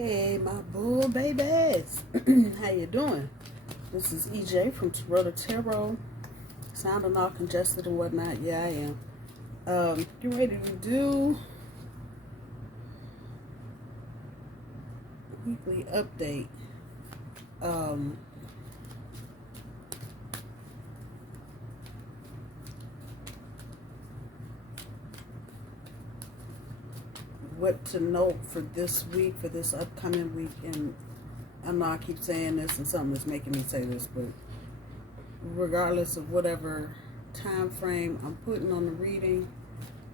Hey, my bull babies. How you doing? This is EJ from Taurota Tarot. Sounding all congested and whatnot. Yeah, I am. Get ready to do a weekly update. What to note for this week, for this upcoming week, and I know I keep saying this and something is making me say this, but regardless of whatever time frame I'm putting on the reading,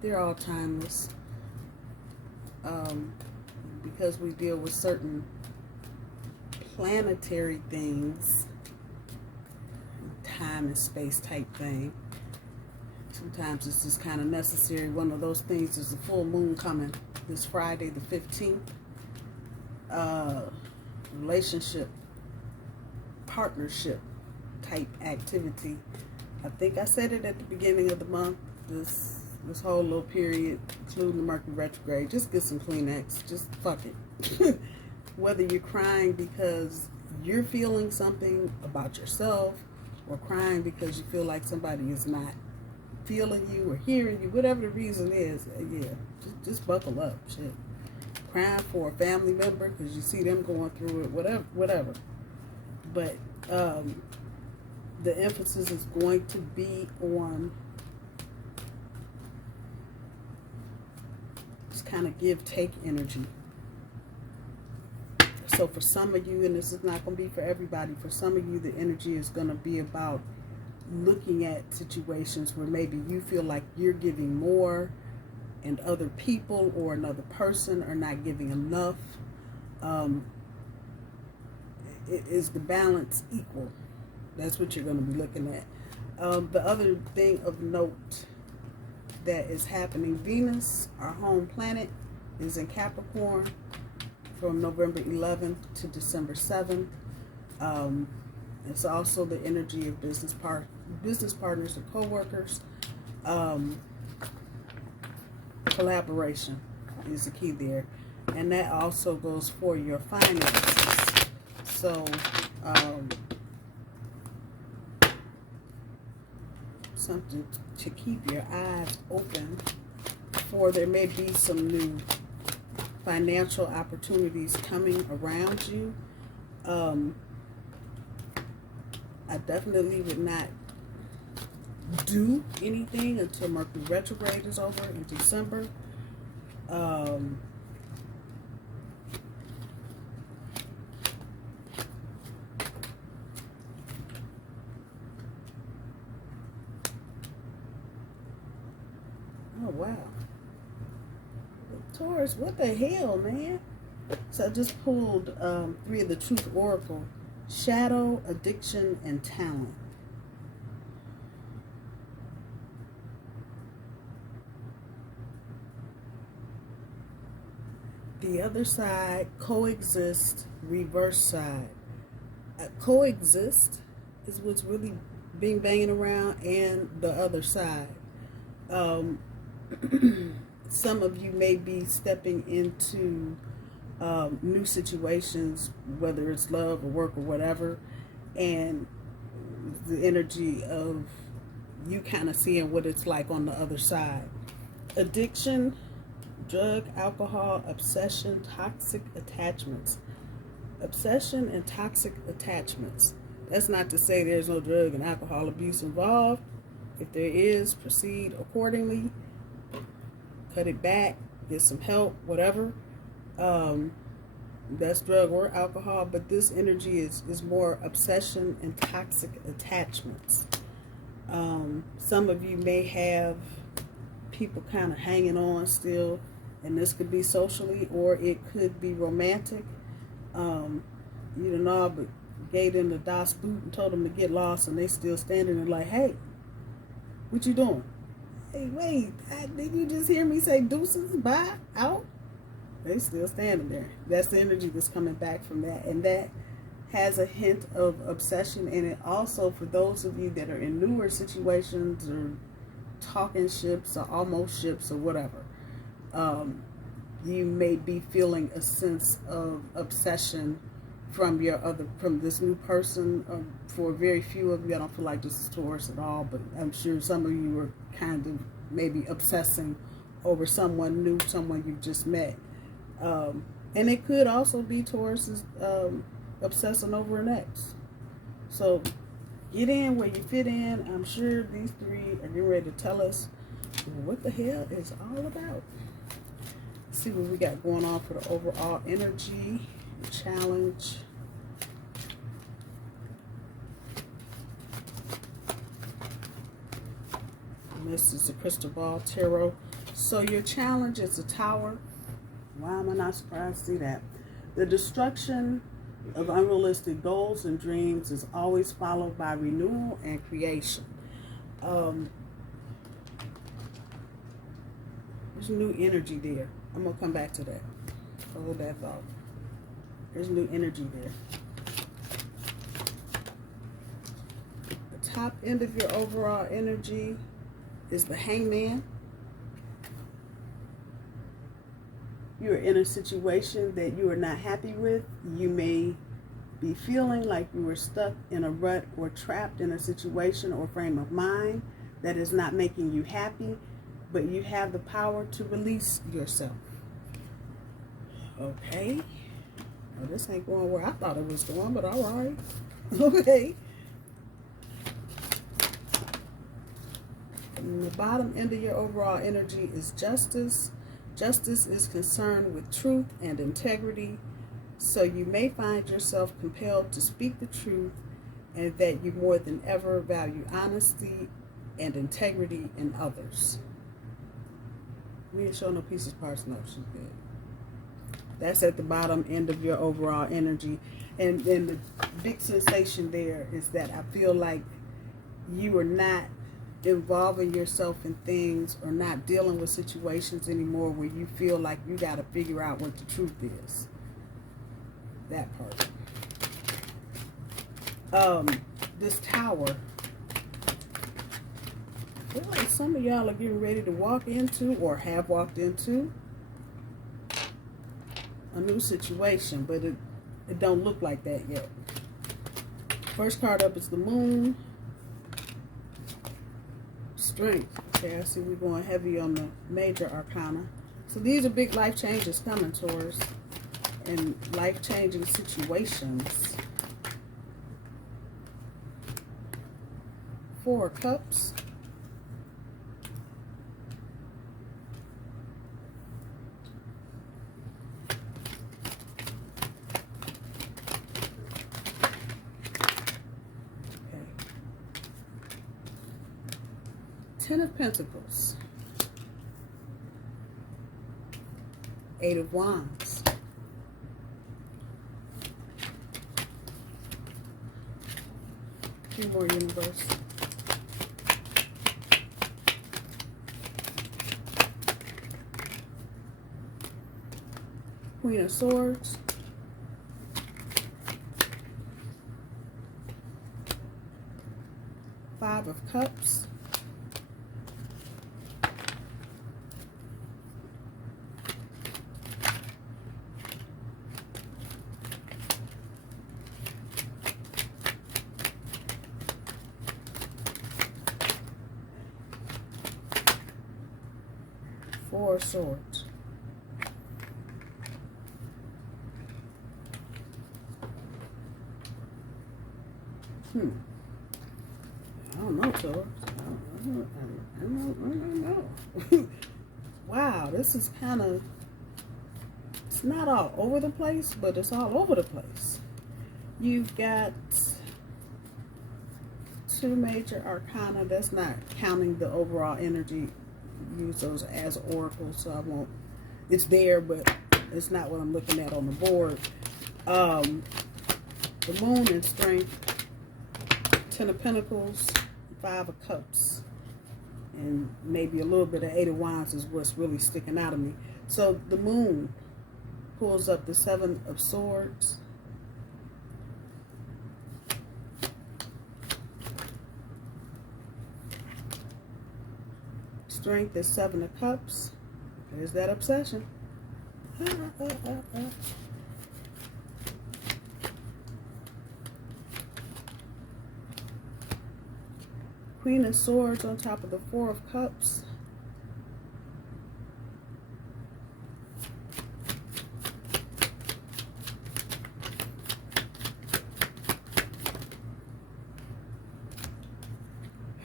they're all timeless. Because we deal with certain planetary things, time and space type thing, sometimes it's just kind of necessary. One of those things is the full moon coming this Friday the 15th. Relationship, partnership type activity. I think I said it at the beginning of the month. This whole little period, including the Mercury retrograde, just get some Kleenex. Just fuck it. Whether you're crying because you're feeling something about yourself, or crying because you feel like somebody is not feeling you or hearing you, whatever the reason is, yeah, just buckle up. Shit. Crying for a family member because you see them going through it, whatever. But the emphasis is going to be on this kind of give-take energy. So for some of you, and this is not going to be for everybody, for some of you, the energy is going to be about looking at situations where maybe you feel like you're giving more and other people or another person are not giving enough. Is the balance equal? That's what you're going to be looking at. The other thing of note that is happening, Venus, our home planet, is in Capricorn from November 11th to December 7th. It's also the energy of business partners and co-workers. Collaboration is the key there, and that also goes for your finances. So something to keep your eyes open for. There may be some new financial opportunities coming around you. I definitely would not do anything until Mercury retrograde is over in December. Oh wow, Taurus, what the hell, man? So I just pulled 3 of the Truth Oracle: shadow, addiction, and talent. The other side, coexist, reverse side. Coexist is what's really being banging around, and the other side. Some of you may be stepping into new situations, whether it's love or work or whatever, and the energy of you kind of seeing what it's like on the other side. Addiction, drug, alcohol, obsession, toxic attachments. Obsession and toxic attachments. That's not to say there's no drug and alcohol abuse involved. If there is, proceed accordingly. Cut it back, get some help, whatever. That's drug or alcohol, but this energy is more obsession and toxic attachments. Some of you may have people kind of hanging on still, and this could be socially or it could be romantic. You don't know, but gave them the Das Boot and told them to get lost, and they still standing there like, hey, what you doing? Hey, wait, did you just hear me say deuces, bye, out? They still standing there. That's the energy that's coming back from that, and that has a hint of obsession in it. Also, for those of you that are in newer situations or talking ships or almost ships or whatever, you may be feeling a sense of obsession from this new person. For very few of you, I don't feel like this is Taurus at all, but I'm sure some of you are kind of maybe obsessing over someone new, someone you just met. And it could also be Taurus obsessing over an ex. So get in where you fit in. I'm sure these three are getting ready to tell us what the hell is all about. Let's see what we got going on for the overall energy challenge. And this is the Crystal Ball Tarot. So your challenge is a Tower. Why am I not surprised to see that? The destruction of unrealistic goals and dreams is always followed by renewal and creation. There's new energy there. I'm going to come back to that. Hold that thought. There's new energy there. The top end of your overall energy is the Hangman. You're in a situation that you are not happy with. You may be feeling like you were stuck in a rut or trapped in a situation or frame of mind that is not making you happy, but you have the power to release yourself. Okay. Well, this ain't going where I thought it was going, but all right. Okay. And the bottom end of your overall energy is Justice. Justice is concerned with truth and integrity, so you may find yourself compelled to speak the truth, and that you more than ever value honesty and integrity in others. We didn't show no pieces, parts, no, she's good. That's at the bottom end of your overall energy. And the big sensation there is that I feel like you are not involving yourself in things or not dealing with situations anymore where you feel like you got to figure out what the truth is. That part. This Tower, I feel like some of y'all are getting ready to walk into or have walked into a new situation, but it don't look like that yet. First card up is the Moon. Strength. Okay, I see we're going heavy on the major arcana. So these are big life changes coming, Taurus, and life-changing situations. 4 of Cups. Ten of Pentacles, 8 of Wands, few more, universe. Queen of Swords, 5 of Cups, Four of Swords. I don't know, Taurus. I don't know. Wow, this is kind of, it's not all over the place, but it's all over the place. You've got 2 major arcana. That's not counting the overall energy. Use those as oracles, so I won't, it's there, but it's not what I'm looking at on the board. The Moon in Strength, 10 of Pentacles, 5 of Cups, and maybe a little bit of 8 of Wands is what's really sticking out of me. So the Moon pulls up the 7 of Swords, Strength is 7 of Cups. There's that obsession. Queen of Swords on top of the Four of Cups.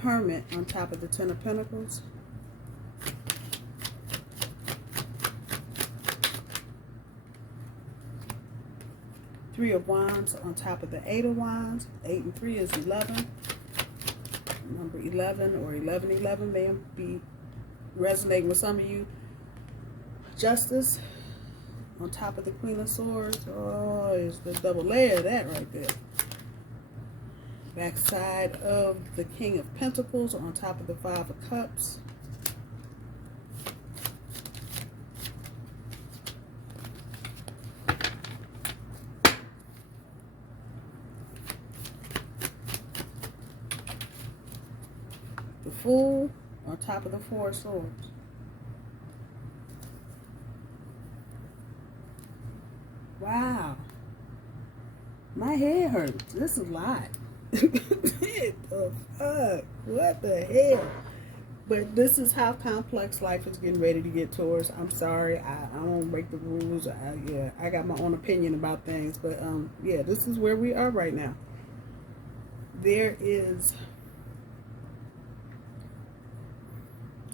Hermit on top of the Ten of Pentacles. Three of Wands on top of the Eight of Wands. 8 and 3 is 11. Number 11 or 1111 may be resonating with some of you. Justice on top of the Queen of Swords. Oh, it's the double layer of that right there. Backside of the King of Pentacles on top of the Five of Cups. The Fool on top of the Four of Swords. Wow. My head hurts. This is a lot. The fuck? What the hell? But this is how complex life is getting ready to get towards. I'm sorry, I don't break the rules. Yeah, I got my own opinion about things, but yeah, this is where we are right now. There is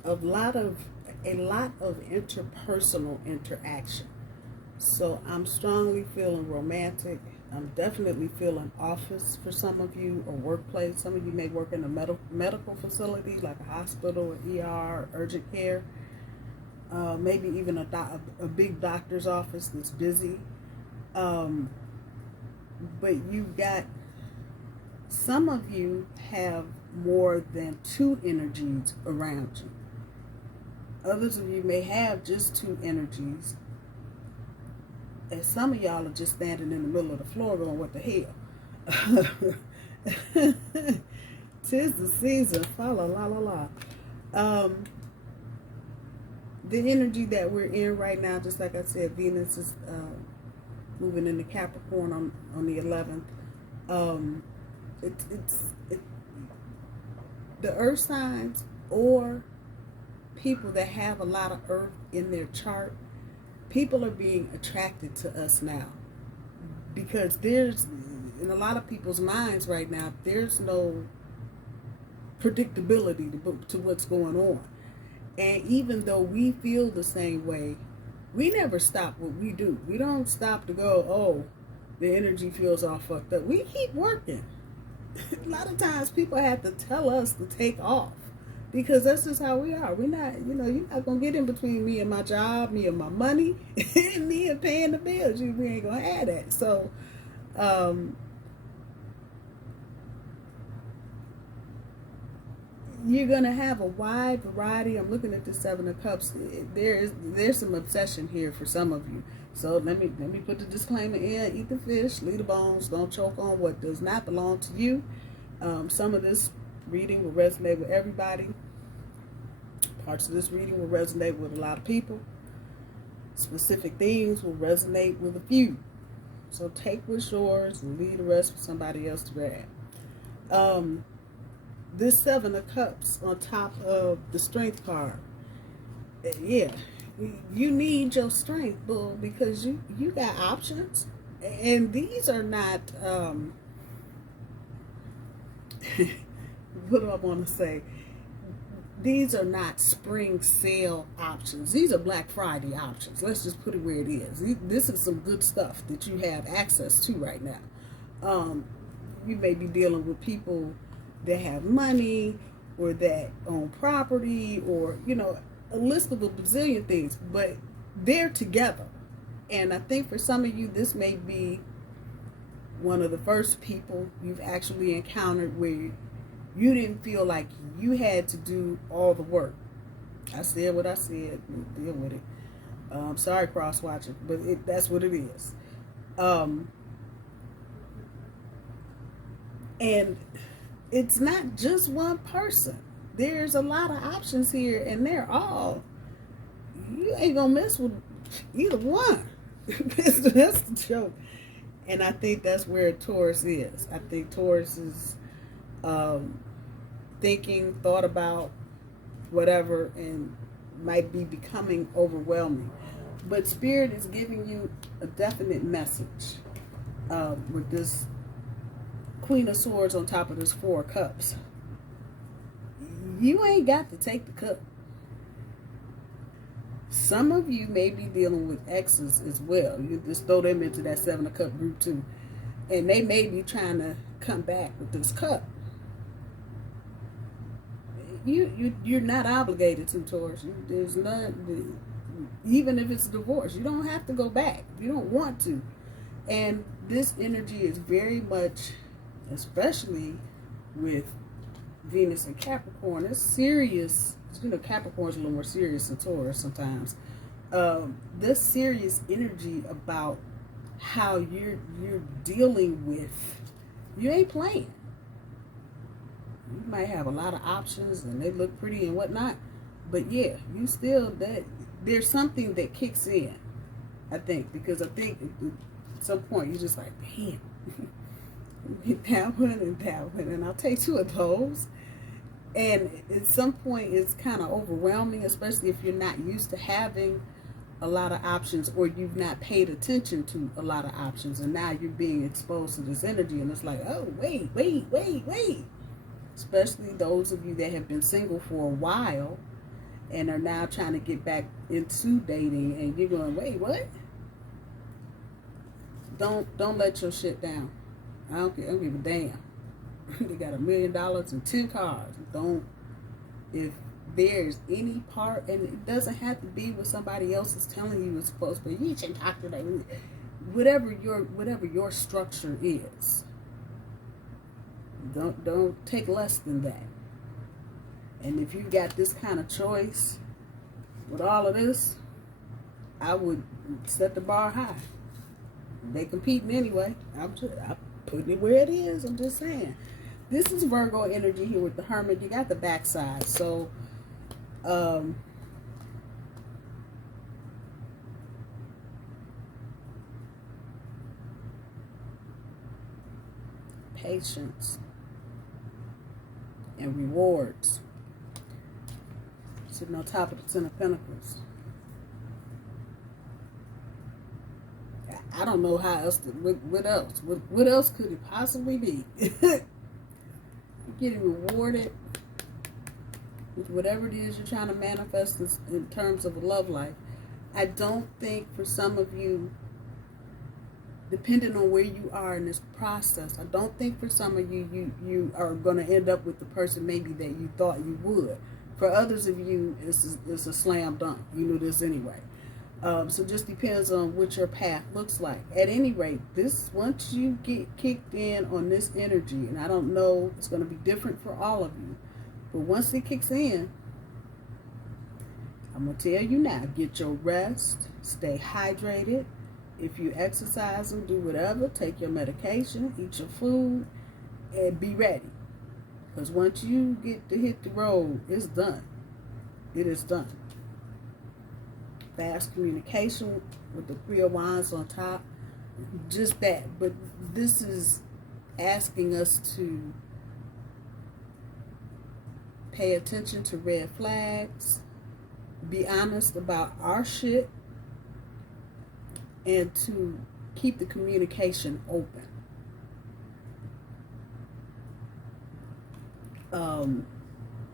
a lot of interpersonal interaction. So I'm strongly feeling romantic. I'm definitely feeling office for some of you, or workplace. Some of you may work in a medical facility like a hospital, or ER, or urgent care. Maybe even a big doctor's office that's busy. But you got, some of you have more than two energies around you. Others of you may have just two energies. And some of y'all are just standing in the middle of the floor going, what the hell? 'Tis the season. Fa la la la la. The energy that we're in right now, just like I said, Venus is moving into Capricorn on the 11th. The earth signs or people that have a lot of earth in their chart, people are being attracted to us now, because there's, in a lot of people's minds right now, there's no predictability to what's going on. And even though we feel the same way, we never stop what we do. We don't stop to go, oh, the energy feels all fucked up. We keep working. A lot of times people have to tell us to take off, because that's just how we are. We're not, you're not going to get in between me and my job, me and my money, and me and paying the bills. We ain't going to have that. So, you're going to have a wide variety. I'm looking at the Seven of Cups. There's some obsession here for some of you. So let me put the disclaimer in. Eat the fish, leave the bones. Don't choke on what does not belong to you. Some of this reading will resonate with everybody. Parts of this reading will resonate with a lot of people. Specific things will resonate with a few. So take what's yours and leave the rest for somebody else to grab. This Seven of Cups on top of the Strength card. Yeah, you need your strength, boo, because you got options. And these are not, what do I want to say? These are not spring sale options. These are Black Friday options. Let's just put it where it is. This is some good stuff that you have access to right now. You may be dealing with people that have money, or that own property, or, a list of a bazillion things, but they're together. And I think for some of you, this may be one of the first people you've actually encountered where you didn't feel like you had to do all the work. I said what I said. Deal with it. I'm sorry, cross-watching, but that's what it is. And it's not just one person. There's a lot of options here, and they're all, you ain't gonna mess with Either one. That's the joke. And I think that's where Taurus is. I think Taurus is thinking, thought about, whatever, and might be becoming overwhelming. But Spirit is giving you a definite message with this Queen of Swords on top of this Four of Cups. You ain't got to take the cup. Some of you may be dealing with exes as well. You just throw them into that Seven of Cups group too. And they may be trying to come back with this cup. You're not obligated to, Taurus. There's none. Even if it's a divorce, you don't have to go back. You don't want to. And this energy is very much, especially with Venus and Capricorn, it's serious. You know, Capricorn's a little more serious than Taurus sometimes. This serious energy about how you're dealing with, you ain't playing. You might have a lot of options and they look pretty and whatnot, but yeah, you still, that there's something that kicks in, I think, because I think at some point you're just like, damn, that one and that one, and I'll take two of those. And at some point it's kind of overwhelming, especially if you're not used to having a lot of options, or you've not paid attention to a lot of options, and now you're being exposed to this energy, and it's like, oh, wait. Especially those of you that have been single for a while and are now trying to get back into dating, and you're going, wait, what? Don't let your shit down. I don't give a damn. They got $1 million and 10 cars. If there's any part, and it doesn't have to be what somebody else is telling you it's supposed to be. You should talk to them. Whatever your structure is. Don't take less than that. And if you've got this kind of choice with all of this, I would set the bar high. They competing anyway. I'm putting it where it is. I'm just saying. This is Virgo energy here with the Hermit. You got the backside. So, patience and rewards. Sitting on top of the Ten of Pentacles. I don't know how else. What else? What else could it possibly be? You're getting rewarded with whatever it is you're trying to manifest in terms of a love life. I don't think for some of you, depending on where you are in this process, I don't think for some of you, you are going to end up with the person maybe that you thought you would. For others of you, it's a slam dunk. You knew this anyway. So it just depends on what your path looks like. At any rate, once you get kicked in on this energy, and I don't know, it's going to be different for all of you, but once it kicks in, I'm going to tell you now, get your rest, stay hydrated. If you exercise and do whatever, take your medication, eat your food, and be ready. Because once you get to hit the road, it's done. It is done. Fast communication with the Three of Wands on top. Just that. But this is asking us to pay attention to red flags, be honest about our shit, and to keep the communication open.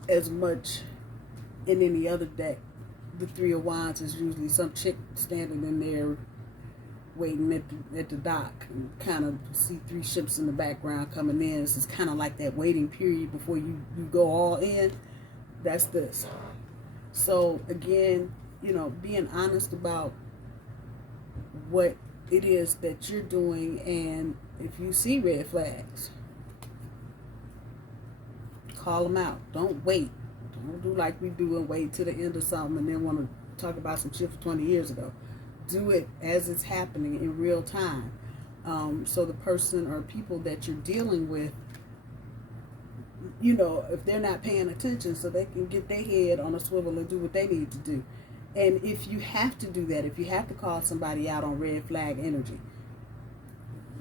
As much in any other deck, the Three of Wands is usually some chick standing in there waiting at the dock, and kind of see three ships in the background coming in. This is kind of like that waiting period before you go all in. That's this. So again, you know, being honest about what it is that you're doing, and if you see red flags, call them out. Don't wait. Don't do like we do and wait to the end of something and then want to talk about some shit from 20 years ago. Do it as it's happening in real time. So the person or people that you're dealing with, you know, if they're not paying attention, so they can get their head on a swivel and do what they need to do. And if you have to do that, if you have to call somebody out on red flag energy,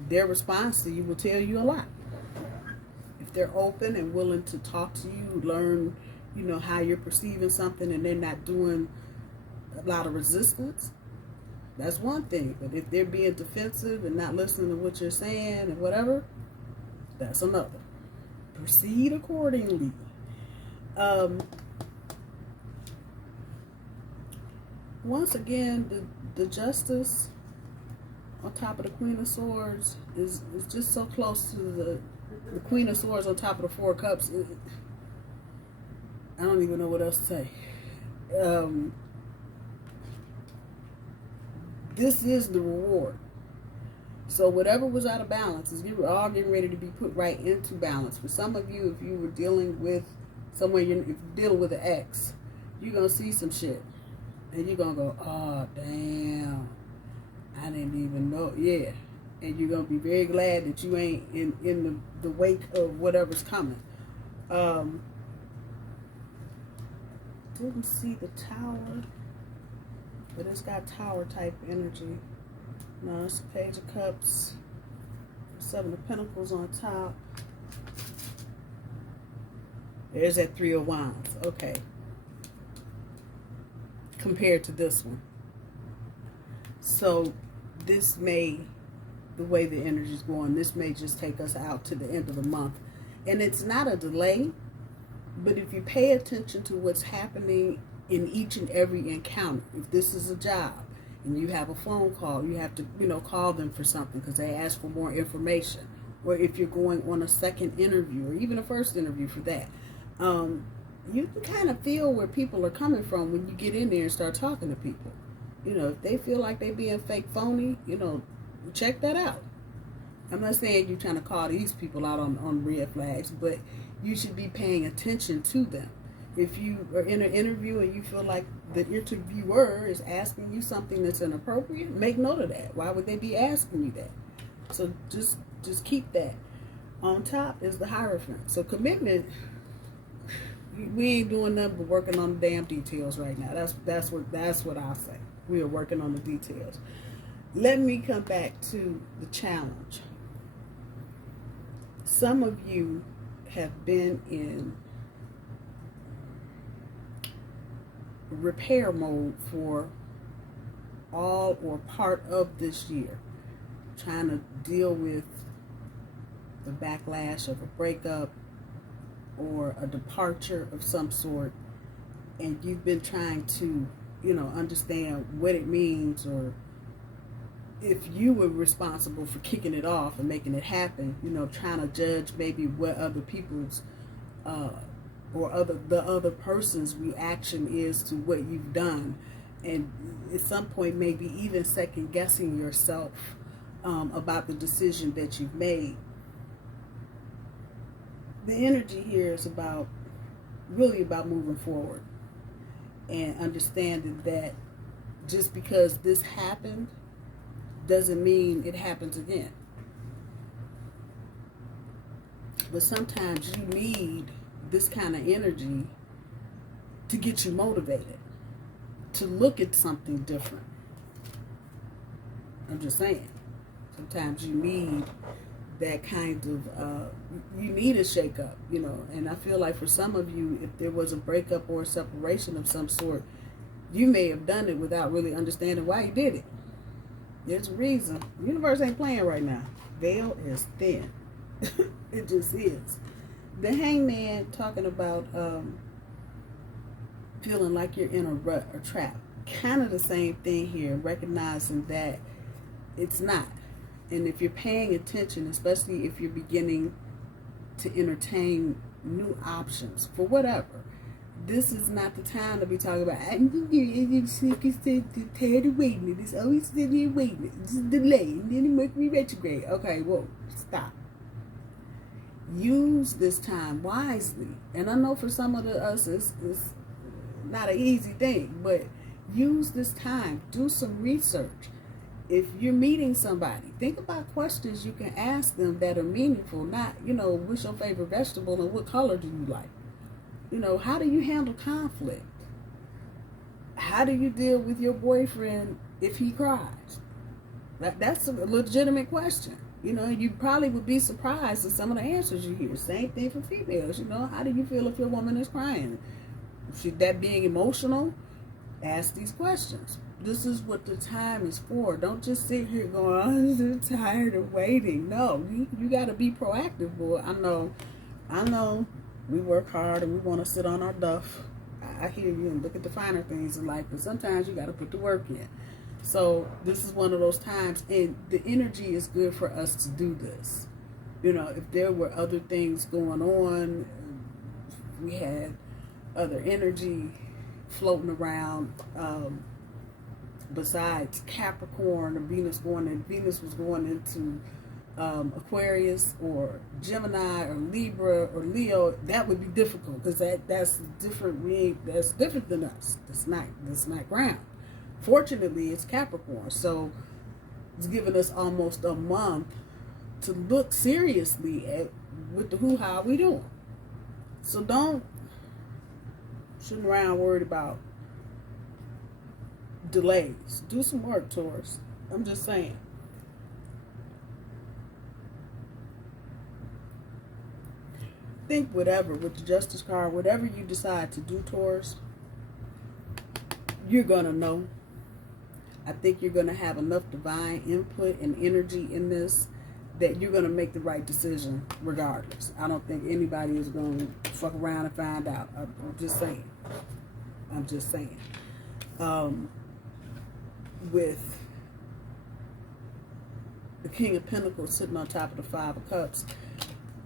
their response to you will tell you a lot. If they're open and willing to talk to you, learn, you know, how you're perceiving something, and they're not doing a lot of resistance, that's one thing. But if they're being defensive and not listening to what you're saying and whatever, that's another. Proceed accordingly. Once again, the Justice on top of the Queen of Swords is just so close to the Queen of Swords on top of the Four of Cups. I don't even know what else to say. This is the reward. So whatever was out of balance is all getting ready to be put right into balance. For some of you, if you were dealing with someone, if you're dealing with an ex, you're going to see some shit. And you're going to go, oh, damn, I didn't even know. Yeah. And you're going to be very glad that you ain't in the wake of whatever's coming. Didn't see the Tower, but it's got Tower type energy. No, it's a Page of Cups, Seven of Pentacles on top. There's that Three of Wands. Okay. Compared to this one. So this may, the way the energy is going, this may just take us out to the end of the month. And it's not a delay, but if you pay attention to what's happening in each and every encounter, if this is a job and you have a phone call, you have to, you know, call them for something because they ask for more information. Or if you're going on a second interview or even a first interview for that, you can kind of feel where people are coming from when you get in there and start talking to people. You know, if they feel like they're being fake phony, you know, check that out. I'm not saying you're trying to call these people out on red flags, but you should be paying attention to them. If you are in an interview and you feel like the interviewer is asking you something that's inappropriate, make note of that. Why would they be asking you that? So just keep that. On top is the Hierophant. So commitment, we ain't doing nothing but working on the damn details right now. That's what I'll say. We are working on the details. Let me come back to the challenge. Some of you have been in repair mode for all or part of this year, trying to deal with the backlash of a breakup or a departure of some sort, and you've been trying to, you know, understand what it means, or if you were responsible for kicking it off and making it happen, you know, trying to judge maybe what other people's or the other person's reaction is to what you've done, and at some point maybe even second guessing yourself about the decision that you've made. The energy here is really about moving forward and understanding that just because this happened doesn't mean it happens again. But sometimes you need this kind of energy to get you motivated, to look at something different. I'm just saying. Sometimes you need that kind of, you need a shake-up, you know. And I feel like for some of you, if there was a breakup or a separation of some sort, you may have done it without really understanding why you did it. There's a reason. The universe ain't playing right now. Veil is thin. It just is. The Hangman talking about feeling like you're in a rut or trap. Kind of the same thing here, recognizing that it's not. And if you're paying attention, especially if you're beginning to entertain new options for whatever, this is not the time to be talking about, I'm tired of waiting. It's always sitting here waiting. It's a delay. And then it Mercury retrograde. Okay, whoa, stop. Use this time wisely. And I know for some of us, it's not an easy thing, but use this time. Do some research. If you're meeting somebody, think about questions you can ask them that are meaningful. Not, you know, what's your favorite vegetable and what color do you like? You know, how do you handle conflict? how do you deal with your boyfriend if he cries? That's a legitimate question. You know, you probably would be surprised at some of the answers you hear. Same thing for females. You know, how do you feel if your woman is crying? Should that being emotional? Ask these questions. This is what the time is for. Don't just sit here going, I'm so tired of waiting. No, you got to be proactive, boy. I know we work hard and we want to sit on our duff. I hear you and look at the finer things in life, but sometimes you got to put the work in. So this is one of those times, and the energy is good for us to do this. You know, if there were other things going on, we had other energy floating around, besides Capricorn, or Venus was going into Aquarius or Gemini or Libra or Leo, that would be difficult because that's different. That's different than us. That's not ground. Fortunately, it's Capricorn, so it's given us almost a month to look seriously at what the how we doing. So don't sitting around worried about delays. Do some work, Taurus. I'm just saying. Think whatever with the Justice card, whatever you decide to do, Taurus, you're gonna know. I think you're going to have enough divine input and energy in this that you're going to make the right decision regardless. I don't think anybody is going to fuck around and find out. I'm just saying. I'm just saying. With the King of Pentacles sitting on top of the Five of Cups,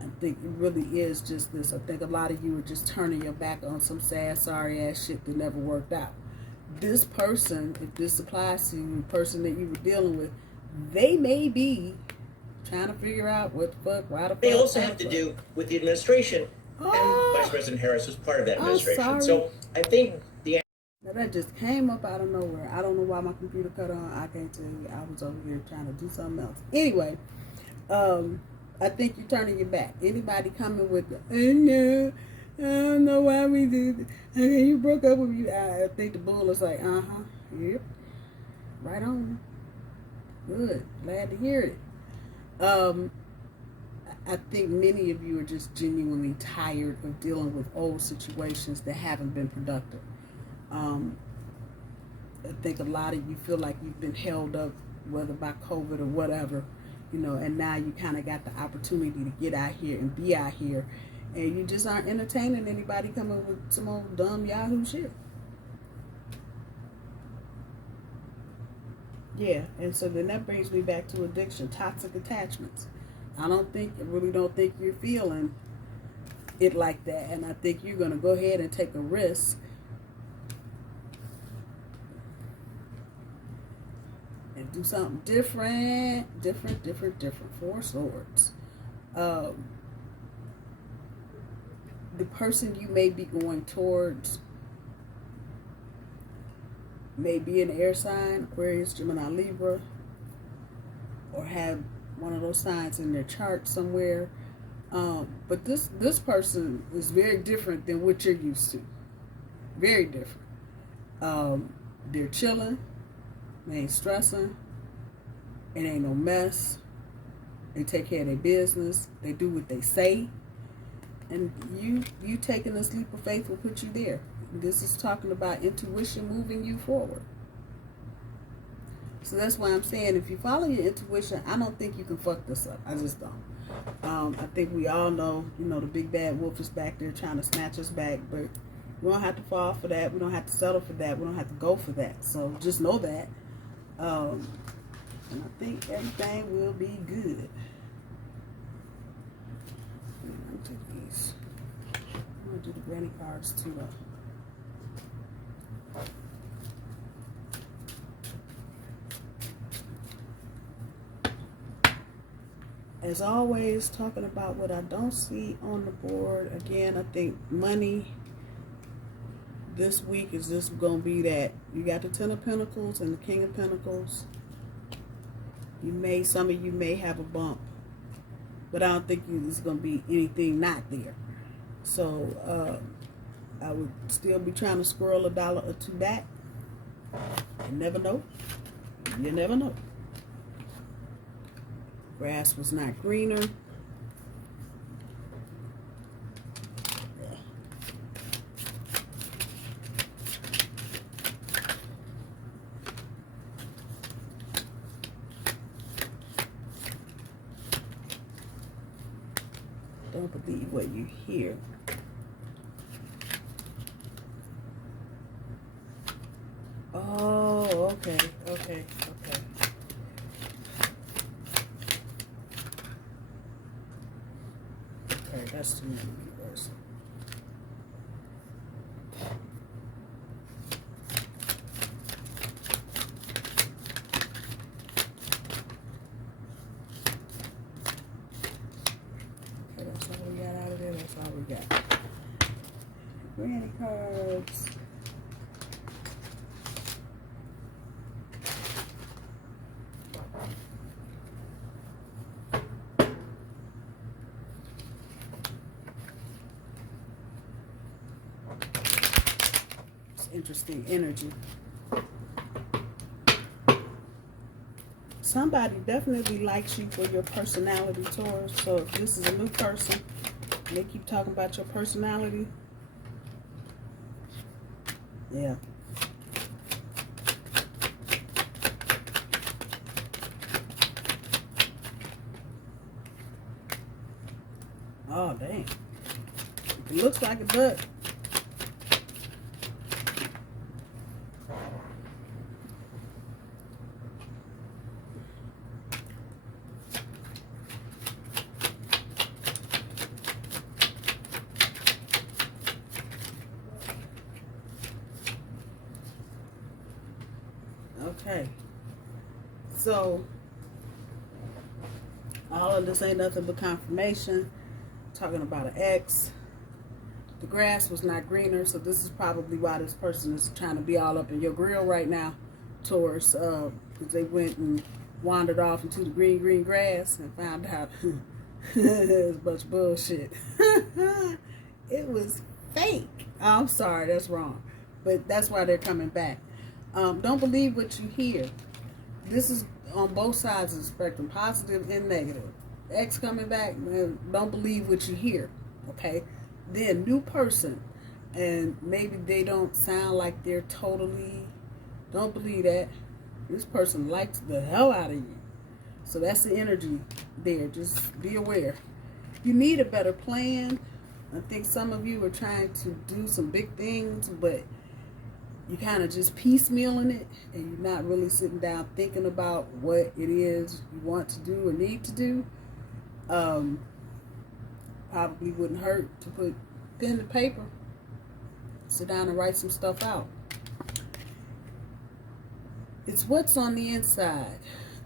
I think it really is just this. I think a lot of you are just turning your back on some sad, sorry ass shit that never worked out. This person, if this applies to you, the person that you were dealing with, they may be trying to figure out what the fuck, why the fuck. They also have to do with the administration, and Vice President Harris was part of that administration. Sorry. So I think the... Now that just came up out of nowhere. I don't know why my computer cut on. I can't tell you. I was over here trying to do something else. Anyway, I think you're turning your back. Anybody coming with the, oh no, I don't know why we did it. You broke up with you. I think the bull is like, yep, right on. Good, glad to hear it. I think many of you are just genuinely tired of dealing with old situations that haven't been productive. I think a lot of you feel like you've been held up, whether by COVID or whatever, you know, and now you kind of got the opportunity to get out here and be out here. And you just aren't entertaining anybody coming with some old dumb Yahoo shit. Yeah, and so then that brings me back to addiction, toxic attachments. I really don't think you're feeling it like that. And I think you're going to go ahead and take a risk and do something different. Four Swords. The person you may be going towards may be an air sign, Aquarius, Gemini, Libra, or have one of those signs in their chart somewhere. But this person is very different than what you're used to. Very different. They're chilling. They ain't stressing. It ain't no mess. They take care of their business. They do what they say. And you taking this leap of faith will put you there. This is talking about intuition moving you forward. So that's why I'm saying, if you follow your intuition, I don't think you can fuck this up. I just don't. I think we all know, you know, the big bad wolf is back there trying to snatch us back, but we don't have to fall for that. We don't have to settle for that. We don't have to go for that. So just know that. And I think everything will be good. I'm going to do the granny cards too. As always, talking about what I don't see on the board. Again, I think money this week is just going to be that. You got the Ten of Pentacles and the King of Pentacles. Some of you may have a bump, but I don't think there's going to be anything not there. So I would still be trying to squirrel $1 or $2 back. You never know. You never know. Grass was not greener. Don't believe what you hear. Oh, okay, okay, okay. Okay, that's the universe. Okay, that's all we got out of there. That's all we got. Granny cards. Interesting energy. Somebody definitely likes you for your personality, Taurus. So if this is a new person, and they keep talking about your personality, yeah. Oh, dang. It looks like a duck. Okay, so all of this ain't nothing but confirmation. Talking about an ex. The grass was not greener, so this is probably why this person is trying to be all up in your grill right now, Taurus, because they went and wandered off into the green grass and found out it was a bunch of bullshit. It was fake. I'm sorry, that's wrong, but that's why they're coming back. Don't believe what you hear. This is on both sides of the spectrum, positive and negative. Ex coming back, don't believe what you hear, okay? Then new person, and maybe they don't sound like they're totally, don't believe that. This person likes the hell out of you. So that's the energy there. Just be aware. You need a better plan. I think some of you are trying to do some big things, but you kind of just piecemealing it, and you're not really sitting down thinking about what it is you want to do or need to do. Probably wouldn't hurt to put pen to paper, sit down and write some stuff out. It's what's on the inside.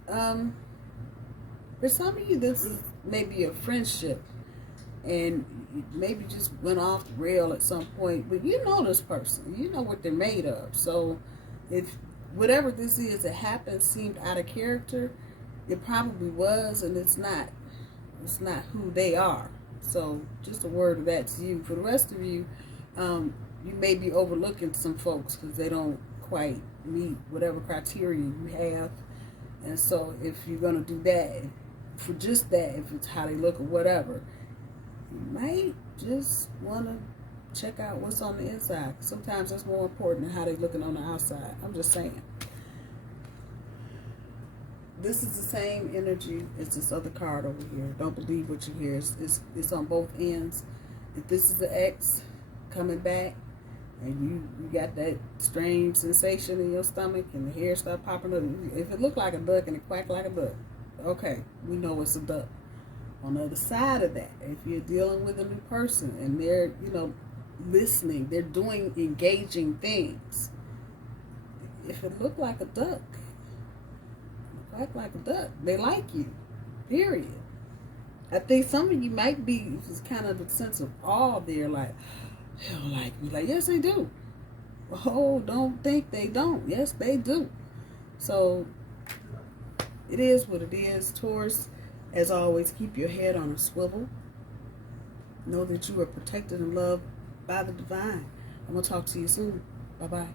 For some of you, this is maybe a friendship, and you maybe just went off the rail at some point, but you know this person, you know what they're made of. So if whatever this is that happened seemed out of character, it probably was, and it's not who they are. So just a word of that to you. For the rest of you, you may be overlooking some folks because they don't quite meet whatever criteria you have. And so if you're going to do that, for just that, if it's how they look or whatever, you might just want to check out what's on the inside. Sometimes that's more important than how they're looking on the outside. I'm just saying. This is the same energy as this other card over here. Don't believe what you hear. It's on both ends. If this is the ex coming back, and you got that strange sensation in your stomach and the hair start popping up, if it looked like a duck and it quacked like a duck, okay, we know it's a duck. On the other side of that, if you're dealing with a new person and they're, you know, listening, they're doing engaging things, if it looked like a duck, quack like a duck, they like you, period. I think some of you might be, it's kind of a sense of awe there, like, they don't like me. Like, yes, they do. Oh, don't think they don't. Yes, they do. So, it is what it is. Taurus, as always, keep your head on a swivel. Know that you are protected and loved by the divine. I'm going to talk to you soon. Bye-bye.